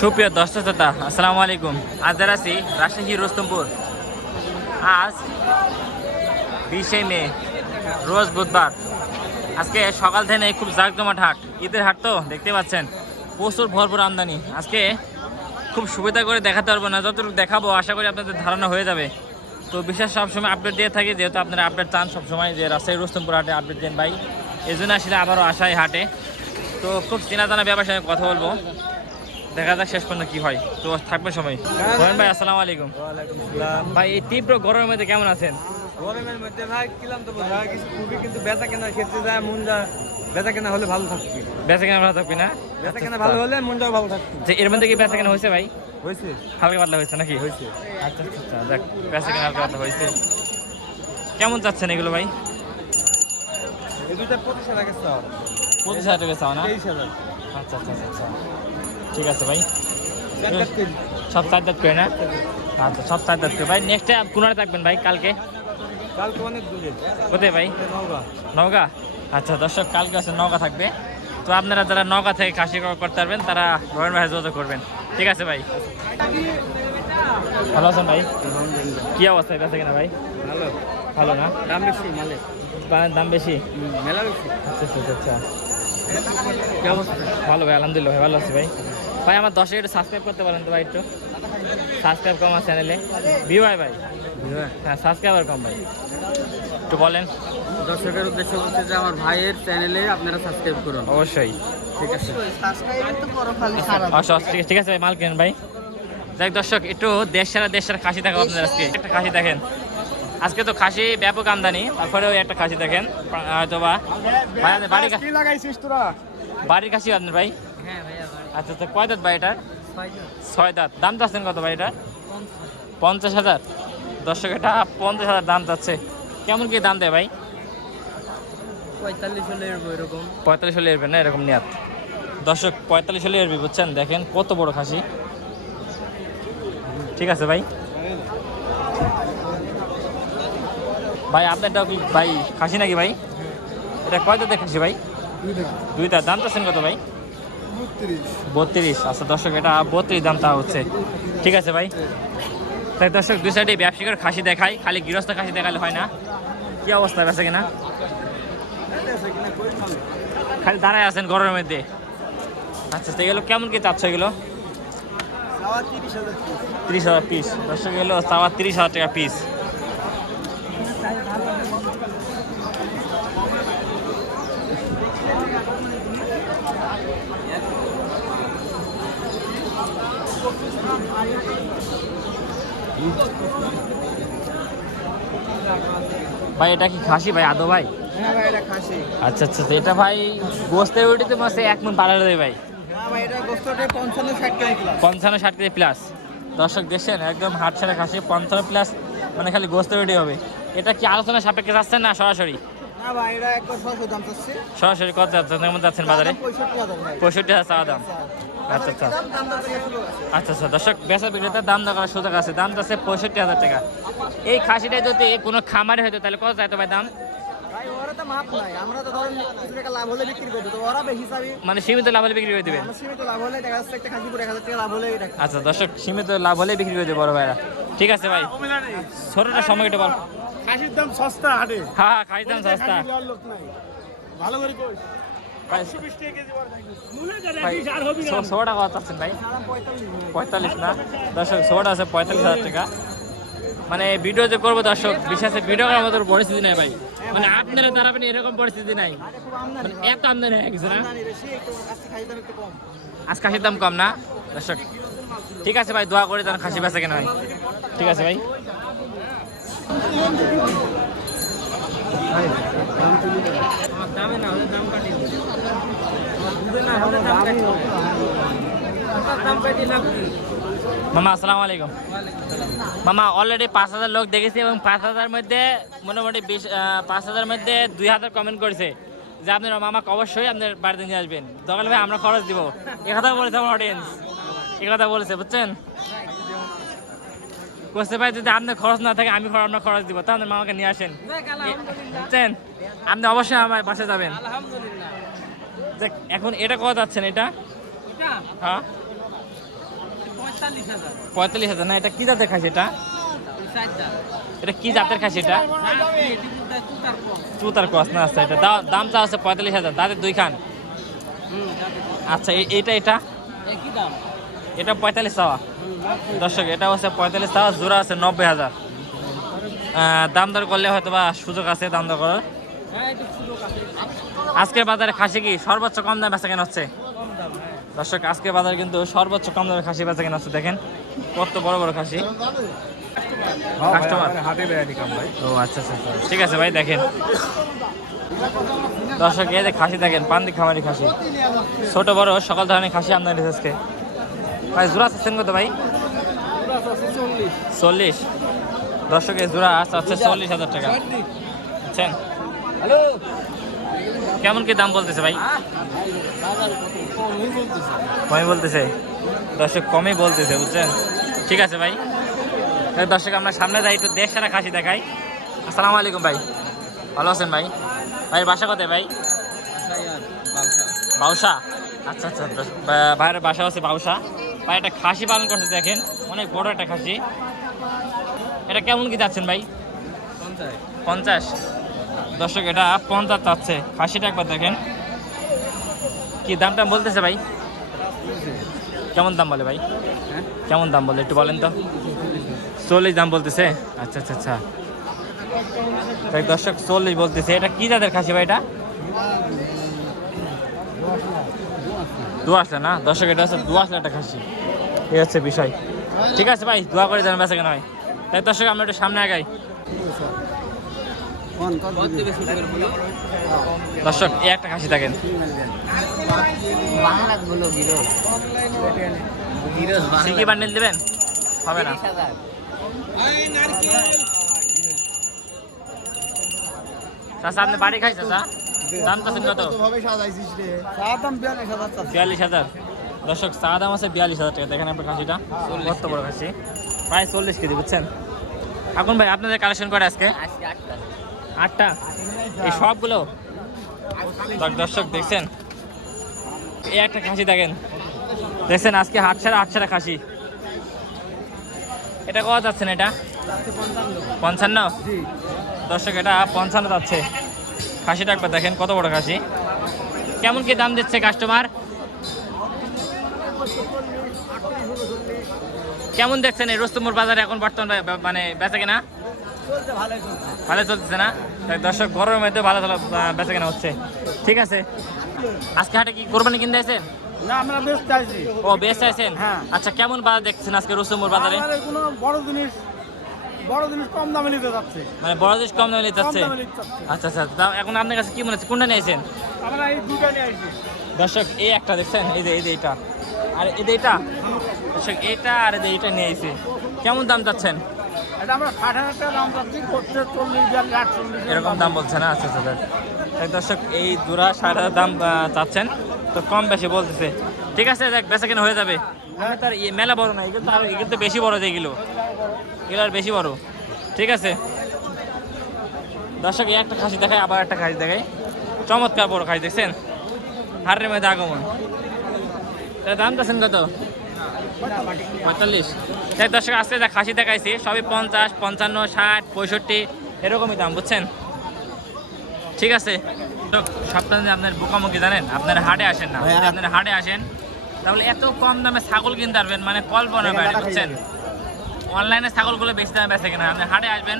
সুপ্রিয় দর্শক শ্রোতা, আসসালামু আলাইকুম। আজ আছি রাজশাহী রোস্তমপুর। আজ 20 মে, রোজ বুধবার। আজকে সকাল থেকে খুব জাঁকজমট হাট, ঈদের হাট তো দেখতে পাচ্ছেন, প্রচুর ভরপুর আমদানি। আজকে খুব সুবিধা করে দেখাতে পারবো না, যতটুকু দেখাবো আশা করি আপনাদের ধারণা হয়ে যাবে। তো বিশেষ সবসময় আপডেট দিয়ে থাকি, যেহেতু আপনারা আপডেট চান সবসময় যে রাজশাহী রোস্তমপুর হাটে আপডেট দেন ভাই, এই জন্য আসলে আবারও আসাই হাটে। তো খুব চেনা জানা ব্যবসার সঙ্গে কথা বলবো, দেখা যাক শেষ পর্যন্ত কি হয়। তো থাকবে সময়। রহিম ভাই আসসালামু আলাইকুম। ভাই এই তীব্র গরমের মধ্যে কেমন আছেন? গরমের মধ্যে ভাই কিলাম তো বোঝা কিছু খুবই, কিন্তু বেচা কেনার ক্ষেত্রে যায় মন যা বেচা কেনা হলে ভালো থাকবে। বেচা কেনা ভালো থাকবে না? বেচা কেনা ভালো হলে মন যাও ভালো থাকবে। যে এর মধ্যে কি বেচা কেনা হয়েছে ভাই? হয়েছে, হালকা পাতলা হয়েছে নাকি? হয়েছে। আচ্ছা আচ্ছা আচ্ছা, দেখ বেচা কেনা হালকা পাতলা হয়েছে। কেমন চাচ্ছেন এগুলো ভাই? এই দুইটা 25 টাকা চাও। 25,000 টাকা চাও না? 23,000। আচ্ছা আচ্ছা আচ্ছা, ঠিক আছে ভাই। চার কেজি। সব 4 দাঁত করে না? আচ্ছা, সব 4 দাঁত করে ভাই। নেক্সটে কোনারে থাকবেন ভাই কালকে? কালকে অনেক দূরে। কোথায় ভাই? নওগাঁ। নওগাঁ। আচ্ছা দর্শক, কালকে আছে নওগাঁ থাকবে। তো আপনারা যারা নওগাঁ থেকে খাসি ক্রয় করতে পারবেন তারা রহিম ভাই যোগাযোগ করবেন। ঠিক আছে ভাই। ভালো আছেন ভাই? কি অবস্থা বেচা কেনা ভাই? ভালো। ভালো না? দাম বেশি মালের। পানের দাম বেশি? মেলা বেশি। আচ্ছা আচ্ছা আচ্ছা, কি অবস্থা? ভালো ভাই, আলহামদুলিল্লাহ ভাই, ভালো আছি ভাই। ভাই আমার 10 একটু সাবস্ক্রাইব করতে পারেন তো ভাই? একটু সাবস্ক্রাইব কম আমার চ্যানেলে, ভিউ হয় ভাই? হ্যাঁ, সাবস্ক্রাইবার কম ভাই, একটু বলেন। দর্শকের উদ্দেশ্য হচ্ছে যে আমার ভাইয়ের চ্যানেলে আপনারা সাবস্ক্রাইব করুন। অবশ্যই, ঠিক আছে। ঠিক আছে ভাই, মাল কেনেন ভাই। যাই দর্শক, একটু দেশ সারা খাসি দেখাবো আপনাদের। আজকে একটা খাসি দেখেন, আজকে তো খাসি ব্যাপক আমদানি, তারপরেও একটা খাসি দেখেন হয়তো বা ভাই বাড়ির কি লাগাইছিস তোরা? বাড়ির খাসি আপনার ভাই? হ্যাঁ ভাইয়া। আচ্ছা আচ্ছা, কয় দাঁত ভাই এটা? 6 দাঁত। দাম চাচ্ছেন কত ভাই এটা? 50,000। দর্শক, এটা 50,000 দাম চাচ্ছে। কেমন কি দাম দেয় ভাই? 45 হলে এরকম। 45 হলে এরবেন না, এরকম নিয়াত। দর্শক 45 হলে এরবি, বুঝছেন? দেখেন কত বড় খাসি। ঠিক আছে ভাই। ভাই আপনারটাও কি ভাই খাসি নাকি ভাই? এটা কয় দাঁতের খাসি ভাই? 2 দাঁত। দাম চাচ্ছেন কত ভাই? 32। আচ্ছা দর্শক, এটা 32 দাম তা হচ্ছে। ঠিক আছে ভাই। তাই দর্শক, দুই সাইডে ব্যবসায়িকের খাসি দেখাই, খালি গৃহস্থ খাসি দেখালে হয় না। কি অবস্থা বেচা কিনা? খালি দাঁড়ায় আছেন গরমের মধ্যে। আচ্ছা, তো এগুলো কেমন কি চাচ্ছ? এগুলো 30,000 পিস। দর্শক, এগুলো 30,000 টাকা পিস। ভাই এটা কি খাসি ভাই আদৌ ভাই? হ্যাঁ ভাই, এটা খাসি। আচ্ছা আচ্ছা, তো এটা ভাই গোস্তের উঠিতে মাসে 1 মণ পাড়া দেবে ভাই? হ্যাঁ ভাই, এটা গোস্তটা 55-60 কেজি প্লাস। 55-60 KG plus. দর্শক দেখছেন, একদম হাট ছাড়া খাসি 55 প্লাস, মানে খালি গোস্তের উঠে হবে। এটা কি আলোচনা সাপেক্ষে যাচ্ছেন না সরাসরি? না ভাই, এটা একবার 600 দাম চাচ্ছি। সরাসরি কত যাচ্ছেন, কেমন যাচ্ছেন বাজারে? 65,000 ভাই। 65,000 চাওয়া দাম। আচ্ছা আচ্ছা দাম দর করে শুরু আছে। আচ্ছা আচ্ছা, দর্শক বেচা বিক্রেতার দাম দর করার সুযোগ আছে। দাম যাচ্ছে 65,000 টাকা। এই খাসিটা যদি কোনো খামারে হতো তাহলে কত চাইতো ভাই দাম? ভাই ওরা তো মাপ নাই, আমরা তো ধরেন কিছু টাকা লাভ হলে বিক্রি করবো, তো ওরা বেশি চাবি। মানে সীমিত লাভ হলে বিক্রি করে দিবেন? আমার সীমিত লাভ হলে দেখা যাচ্ছে একটা খাসি পুরো 1,000 টাকা লাভ হলেই রাখি। আচ্ছা দর্শক, সীমিত লাভ হলে বিক্রি করে দেবে বড় ভাইরা। ঠিক আছে ভাই, ছোটটা সময় কেটে বল। খাসির দাম সস্তা হাটে। হ্যাঁ হ্যাঁ, খাসির দাম সস্তা লোক নাই, ভালো করে কইস। ভাই। 120 টাকা কেজি বড় থাকবে। মূলে করে ভাই রাখিস আর হবি না। ছোটটা কত চাচ্ছেন ভাই? 45। 45 না? দর্শক ছোটটা আছে 45,000 টাকা। মানে ভিডিও যে করবো দর্শক, বিশেষে ভিডিও করার মতো পরিস্থিতি নেই ভাই। মানে আপনারা দাঁড়াবেন এরকম পরিস্থিতি নাই, খুব আমদানি মানে এত আমদানি হয়ে গেছে না? আমদানি বেশি, একটু আজকে খাসির দাম একটু কম। আজ খাসির দাম কম না দর্শক? ঠিক আছে ভাই, দোয়া করে যেন খাসি বেচা কেনা হয়। ঠিক আছে ভাই। দামে না হলে দাম কাটি দুধে না হলে দাম কাটি দাম কাটি লাভ কি? মামা আসসালামু আলাইকুম। মামা অলরেডি 5,000 লোক দেখেছি এবং 5,000 মধ্যে মোটামুটি 5,000 মধ্যে 2,000 কমেন্ট করেছে যে আপনার মামাকে অবশ্যই আপনার বাড়িতে নিয়ে আসবেন, দরকার ভাই আমরা খরচ দিব। এ কথা বলেছে আমার অডিয়েন্স, এ কথা বলেছে, বুঝছেন? বুঝতে পারি, যদি আপনার খরচ না থাকে আমি আপনার খরচ দিব, তা আপনার মামাকে নিয়ে আসেন, বুঝছেন? আপনি অবশ্যই আমার বাসায় যাবেন। এখন এটা কত যাচ্ছেন? এটা হ্যাঁ 45,000 45,000 না? এটা কি জাতের খাসি এটা? এটা কি জাতের খাসি এটা? চুতার ক্রস না? আচ্ছা, এটা দাম চা আছে 45,000, দাঁতের 2 খান। আচ্ছা, এটা এটা এটা 45 চাওয়া। দর্শক, এটা হচ্ছে 45 চাওয়া, জোড়া আছে 90,000। দাম দর করলে হয়তো বা সুযোগ আছে দাম দর করার। আজকের বাজারে খাসি কি সর্বোচ্চ কম দামে বেচা কেনা হচ্ছে? দর্শক, আজকের বাজারে কিন্তু সর্বোচ্চ কম দামে খাসি বেচা কেনা হচ্ছে। দেখেন কত বড় বড় খাসি। কাস্টমার ও আচ্ছা আচ্ছা, ঠিক আছে ভাই। দেখেন দর্শক, এই যে খাসি দেখেন, পান্দি খামারি খাসি, ছোট বড় সকল ধরনের খাসি আমদানি আজকে। ভাই জোড়া চাচ্ছেন কত ভাই? 40। দর্শক, এই জোড়া চাচ্ছে 40,000 টাকা। বুঝছেন? কেমন কি দাম বলতেছে ভাই? কমই বলতেছে দর্শক, কমই বলতেছে। বুঝছেন? ঠিক আছে ভাই। দর্শক, আমরা সামনে যাই, একটু দেশ সারা খাসি দেখাই। আসসালামু আলাইকুম ভাই, ভালো আছেন ভাই? ভাইয়ের বাসা কোথায় ভাই? বাউসা। আচ্ছা আচ্ছা, ভাইয়ের বাসা হচ্ছে বাউসা। ভাই একটা খাসি পালন করছে, দেখেন অনেক বড় একটা খাসি। এটা কেমন কি যাচ্ছেন ভাই? 50। দর্শক, এটা 50 চাচ্ছে খাসিটা। একবার দেখেন কি দামটা বলতেছে ভাই। কেমন দাম বলে ভাই? কেমন দাম বলে একটু বলেন তো। 40 দাম বলতেছে? আচ্ছা আচ্ছা আচ্ছা, তাই দর্শক 40 বলতেছে। এটা কি জাতের খাসি ভাই? এটা দোয়াশলা না? দর্শক, এটা হচ্ছে দোয়াশলা একটা খাসি। এই হচ্ছে বিষয়। ঠিক আছে ভাই, দোয়া করে জানাবেন বেচা কেনা হয়। তাই দর্শক, আমরা একটু সামনে আগাই। দর্শক, এই একটা খাসি দেখেন, সিকি বান্ডেল দিবেন? হবে না। চাচা, আপনি বাড়ি খাই চাচা? দাম চাচ্ছেন কত? 42,000। দর্শক, চা দাম আছে 42,000 টাকা। দেখেন আপনার খাসিটা কত বড় খাসি, প্রায় 40 কেজি। বুঝছেন? এখন ভাই আপনাদের কালেকশন করে আজকে 8টা, এই সবগুলো। দর্শক দেখছেন, এই একটা খাসি দেখেন, দেখছেন আজকে হাটছাড়া খাসি। এটা কত যাচ্ছেন? এটা 55। দর্শক, এটা 55 যাচ্ছে খাসিটা। একবার দেখেন কত বড় খাসি। কেমন কি দাম দিচ্ছে কাস্টমার? কেমন দেখছেন এই রুস্তমপুর বাজারে এখন বর্তমান মানে বেচা কেনা? ভালো চলতেছে না? দর্শক, গরমের মধ্যে ভালো বেচা কেনা হচ্ছে। ঠিক আছে। আজকে হাটে কি কোরবানি কিনতে আসেন? না, আমরা বেশ চাইছি। ও, বেশ চাইছেন? আচ্ছা, কেমন বাজার দেখছেন আজকে রুস্তমপুর বাজারে? কোনো বড় জিনিস কম দামে নিতে যাচ্ছে, মানে বড় জিনিস কম দামে নিতে যাচ্ছে। আচ্ছা আচ্ছা, এখন আপনার কাছে কি মনে হচ্ছে, কোনটা নিয়েছেন? আমরা এই দুটো নিয়ে আসছি। দর্শক, এই একটা দেখছেন, এই যে এইটা, আর এই যে এটা। দর্শক, এটা আর এই যে এইটা নিয়ে এসে কেমন দাম চাচ্ছেন? এটা আমরা 60,000 টাকা দাম চাচ্ছি, করছে 40,000 এরকম দাম বলছে না? আচ্ছা আচ্ছা। তাই দর্শক, এই জোড়া 60,000 দাম চাচ্ছেন, তো কম বেশি বলতেছে। ঠিক আছে, দেখ বেচা কেনা হয়ে যাবে। তার মেলা বড় না, এগুলো তো আর এগুলো তো বেশি বড়, যেগুলো এগুলো আর বেশি বড়। ঠিক আছে দর্শক, এই একটা খাসি দেখায়, আবার একটা খাসি দেখায়, চমৎকার বড় খাসি। দেখছেন হাটের মধ্যে আগমন। তার দাম চাচ্ছেন কত? 45। তাই দর্শক, আজকে যা খাসি দেখাইছি সবই 50, 55, 60, 65 এরকমই দাম। বুঝছেন? ঠিক আছে। সপ্তাহে আপনার বোকামুখি জানেন, আপনার হাটে আসেন না। যদি আপনার হাটে আসেন তাহলে এত কম দামে ছাগল কিনতে পারবেন, মানে কল্পনা বাইরে। বুঝছেন? অনলাইনে ছাগলগুলো বেশি দামে বেচে কিনা, আপনি হাটে আসবেন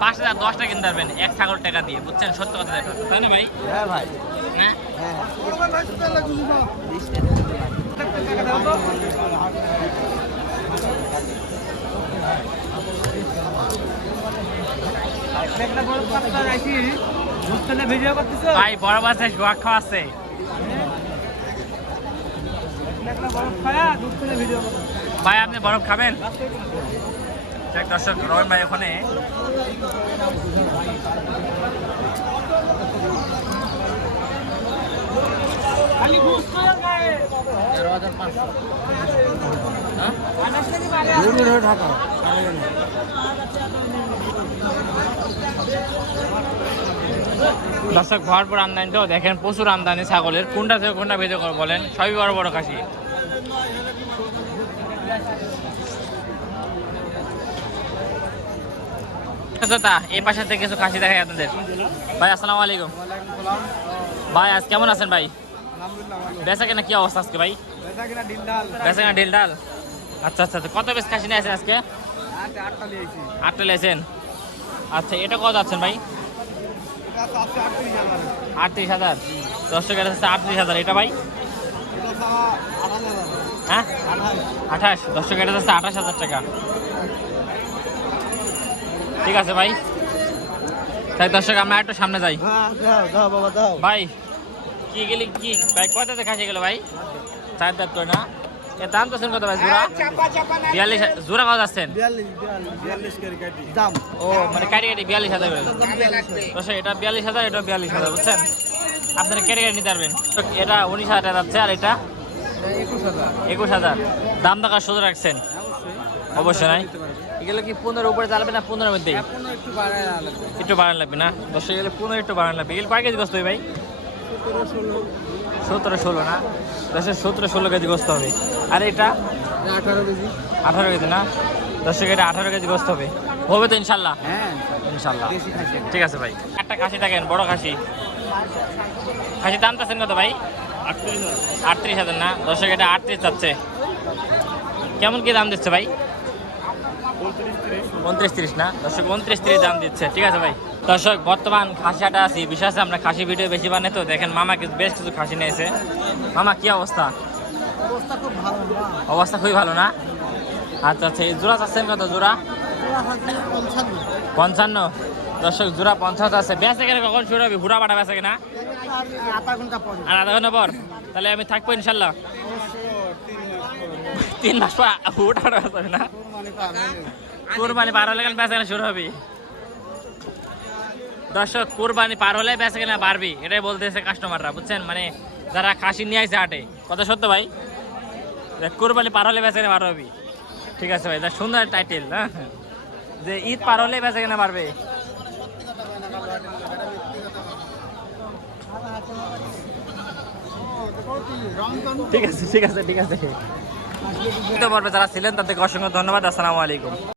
5,000, 10টা কিনতে পারবেন এক ছাগল টাকা দিয়ে। বুঝছেন? সত্য কথা যেটা, তাই না ভাই? হ্যাঁ ভাই, হ্যাঁ। ভাই, বড় মাছের সোয়াগ খাওয়াচ্ছে। ভাই, আপনি বরফ খাবেন? দেখ দর্শক, রহিম ভাই ওখানে দর্শক ভরপুর আমদানি, তো দেখেন প্রচুর আমদানি ছাগলের। কোনটা থেকে কোনটা ভেজে করে বলেন, সবই বড় বড় খাসি। চাচা এই পাশে থেকে কিছু খাসি দেখাই আপনাদের। ভাই আসসালামু আলাইকুম। ভাই আজ কেমন আছেন ভাই? বেচা কেনা কি অবস্থা আজকে ভাই? বেচা কেনা ডিল ডাল। আচ্ছা আচ্ছা আচ্ছা, কত পিস খাসি নিয়ে আছেন আজকে? 8টা নিয়েছেন। আচ্ছা এটা কত যাচ্ছেন ভাই? 38,000। 10 টাকা আছে 38,000। এটা ভাই হ্যাঁ 28। 10 টাকা আছে 28,000 টাকা। ঠিক আছে ভাই, তাই দর্শক আমরা একটু সামনে যাই। ভাই কি গেলি কি ভাই, কয়টাতে খাসি গেল ভাই? 4 দাঁত করে না? এর দাম তো কত ভাই? জোড়া 42। জোড়া কত যাচ্ছেন? ও মানে কাটি কাটি 42,000 করে। দর্শক এটা 42,000, এটা 42,000, বুঝছেন? আপনারা কেটে কেটে নিতে পারবেন। এটা 19,000 যাচ্ছে, আর এটা 21,000। দাম টাকা সোজা রাখছেন? অবশ্যই নাই। এগুলো কি 15 উপরে চালাবে না 15-এর মধ্যে? একটু বাড়ানো লাগবে না দর্শক? গেলে 15 একটু বাড়ানো লাগবে। এগুলো কয় কেজি গোস্ত হবে ভাই? 17-16 না দর্শক? 17-16 কেজি গোস্ত হবে। আর এটা 18 কেজি না দর্শক? এটা 18 কেজি গোস্ত হবে। হবে তো ইনশাল্লাহ? ইনশাল্লাহ। ঠিক আছে ভাই। একটা খাসি থাকেন, বড় খাসি। খাসির দাম চাচ্ছেন কত ভাই? 38,000 না দর্শক? এটা 38 চাচ্ছে। কেমন কি দাম দিচ্ছে ভাই? 29-30 না দর্শক? 29-30 দাম দিচ্ছে। ঠিক আছে ভাই। দর্শক বর্তমান খাসি হাটে আছি। বিশেষ আমরা খাসি ভিডিও বেশি বানাই তো, দেখেন মামা বেশ কিছু খাসি নিয়েছে। মামা কি অবস্থা? অবস্থা খুবই ভালো না? আচ্ছা আচ্ছা, এই জোড়া চাচ্ছেন কত? জোড়া 55। দর্শক জোড়া 50 আছে। বেঁচে গেলে কখন শুরু হবে? হুড়া বাটা বেঁচে কিনা? আর আধা ঘন্টা পর? তাহলে আমি থাকবো ইনশাল্লাহ। 3 মাস পর হুড়া বাটা বেঁচে হবে না? কোরবানি পার হলে বেচা কেনা শুরু হবে। দর্শক কোরবানি পার হলে বেচা কেনা বাড়বে, এটাই বলতেছে কাস্টমাররা, বুঝছেন? মানে যারা খাসি নিয়ে আসে হাটে। কত সত্য ভাই? কোরবানি পার হলে বেচা কেনা বার হবে। ঠিক আছে ভাই, সুন্দর টাইটেল। হ্যাঁ, যে ঈদ পার হলে বেচা কেনা বাড়বে। ঠিক আছে ঠিক আছে ঠিক আছে। যারা ছিলেন তাদেরকে অসংখ্য ধন্যবাদ। আসসালামু আলাইকুম।